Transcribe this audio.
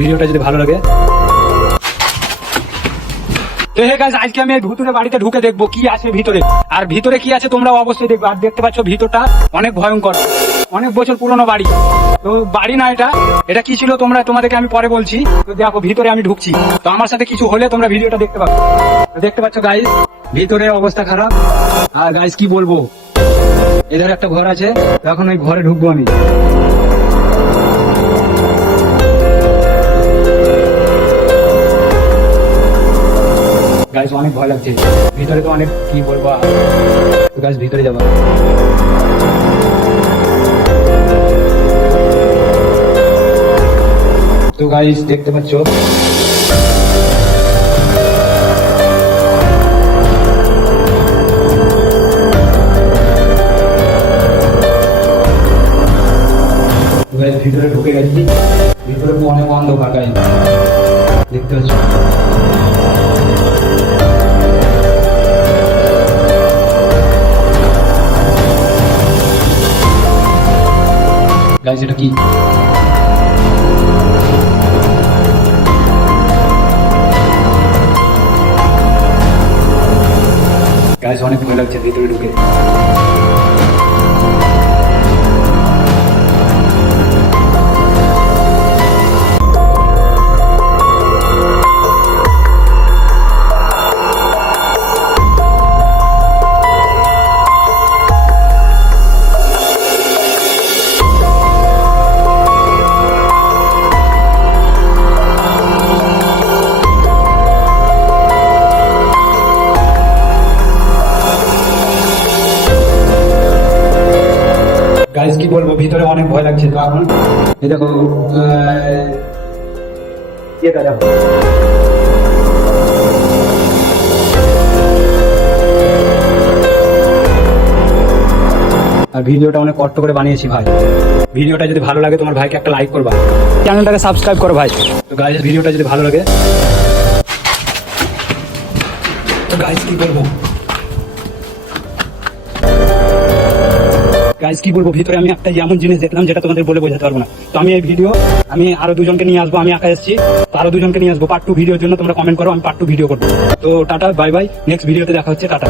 ভিডিওটা যদি ভালো লাগে আজকে আমি ভুতুরে বাড়িতে ঢুকে দেখবো কি আছে ভিতরে, আর ভিতরে কি আছে তোমরা অবশ্যই দেখবে। আর দেখতে পাচ্ছ ভিতরটা অনেক ভয়ঙ্কর, অনেক বছর পুরনো বাড়ি। তো বাড়ি না, এটা কি ছিল তোমাদেরকে আমি পরে বলছি। তো দেখো ভিতরে আমি ঢুকছি, তো আমার সাথে কিছু হলে তোমরা ভিডিওটা দেখতে পাবে। তো দেখতে পাচ্ছ গাইস ভিতরে অবস্থা খারাপ। আর গাইস কি বলবো, এদের একটা ঘর আছে, এখন ওই ঘরে ঢুকবো আমি। গাইস অনেক ভয় লাগছে, ভিতরে তো অনেক কি বলবো। তো গাইস ভিতরে যাবো। তো গাইস দেখতে পাচ্ছ ভিতরে ঢুকে গেছি, ভিতরে অনেক অন্ধকার গাইস দেখতে পাচ্ছ। গাইস এটা কি? গাইস অনেক ভয় লাগছে ভিতরে ঢুকে। গাইস কি বলবো, ভিতরে অনেক ভয় লাগছে। তো এখন এই দেখো এটা দেখো, আর ভিডিওটা অনেক কষ্ট করে বানিয়েছি ভাই। ভিডিওটা যদি ভালো লাগে তোমার ভাইকে একটা লাইক করবা, চ্যানেলটাকে সাবস্ক্রাইব করো ভাই। তো গাইস ভিডিওটা যদি ভালো লাগে, তো গাইস কি বলবো, গাইস কি বলবো, ভিতরে আমি একটা এমন জিনিস দেখলাম যেটা তোমাদের বলে বোঝাতে পারবো না। তো আমি এই ভিডিও আমি আরো দুজনকে নিয়ে আসবো, আমি একা এসেছি, তো আরো দুজনকে নিয়ে আসবো পার্ট 2 ভিডিওর জন্য। তোমরা কমেন্ট করো, আমি পার্ট 2 ভিডিও করবো। তো টাটা, বাই বাই, নেক্সট ভিডিওতে দেখা হচ্ছে, টাটা।